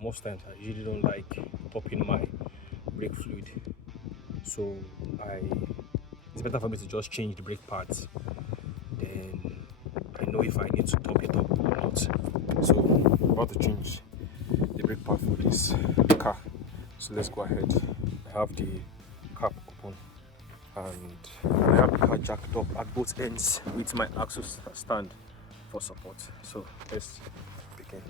most times I usually don't like topping my brake fluid, so it's better for me to just change the brake pads, then I know if I need to top it up or not. So I'm about to change the brake pad for this car, so let's go ahead. I have the cap open and I have the car jacked up at both ends with my axle stand for support. So let's begin.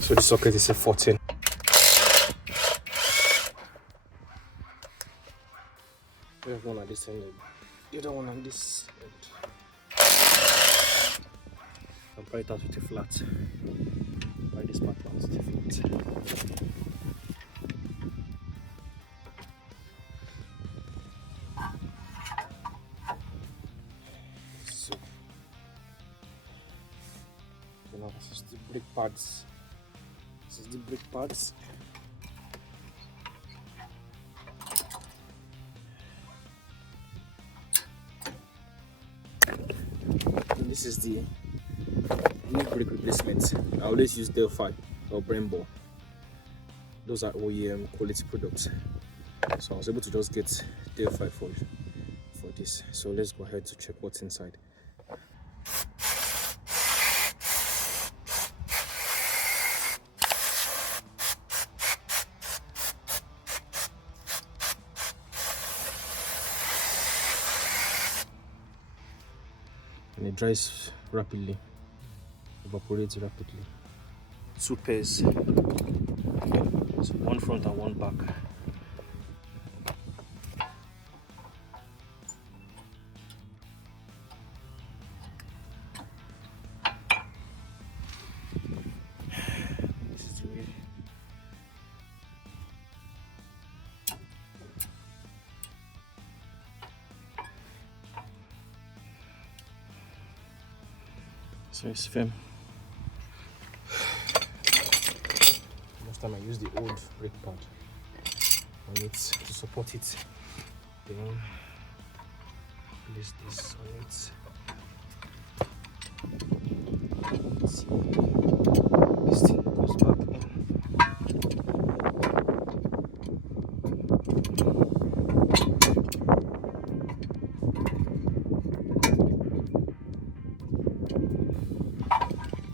So the socket is a 14. We have one at this end, the other one on this end. I'll apply it out with a flat. Apply this part out with a flat. So now this is the brake pads. This is the brake pads. And this is the new brake replacement. I always use Delphi or Brembo. Those are OEM quality products. So I was able to just get Delphi for this. So let's go ahead to check what's inside. And it dries rapidly, evaporates rapidly. 2 pairs, so one front and one back. This is the way. So it's firm. Most time I use the old brake pad on it to support it. Then place this on it. Let's see. This thing goes back in.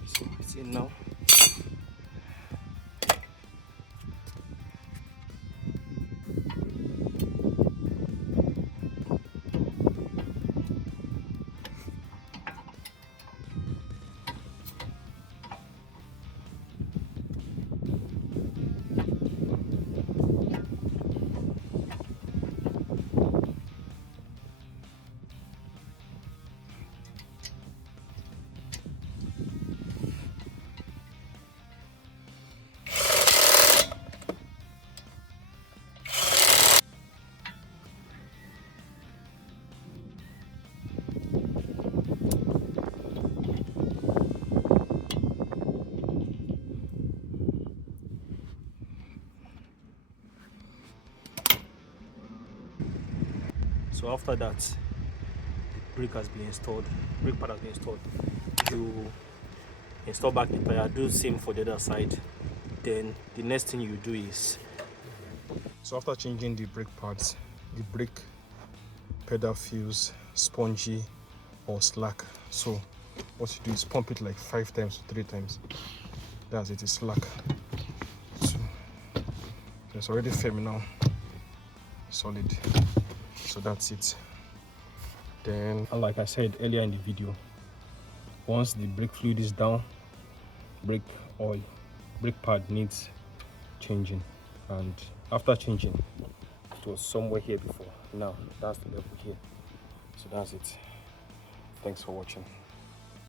So it's in now. So after that, the brake has been installed, brake pad has been installed. You install back the tire, do the same for the other side. Then the next thing you do is, so after changing the brake pads, the brake pedal feels spongy or slack. So what you do is pump it like 5 times to 3 times. That's it, it's slack. So it's already firm now, solid. So that's it. Then, like I said earlier in the video, once the brake fluid is down, brake oil, brake pad needs changing. And after changing, it was somewhere here before, Now that's the level here. So that's it. Thanks for watching.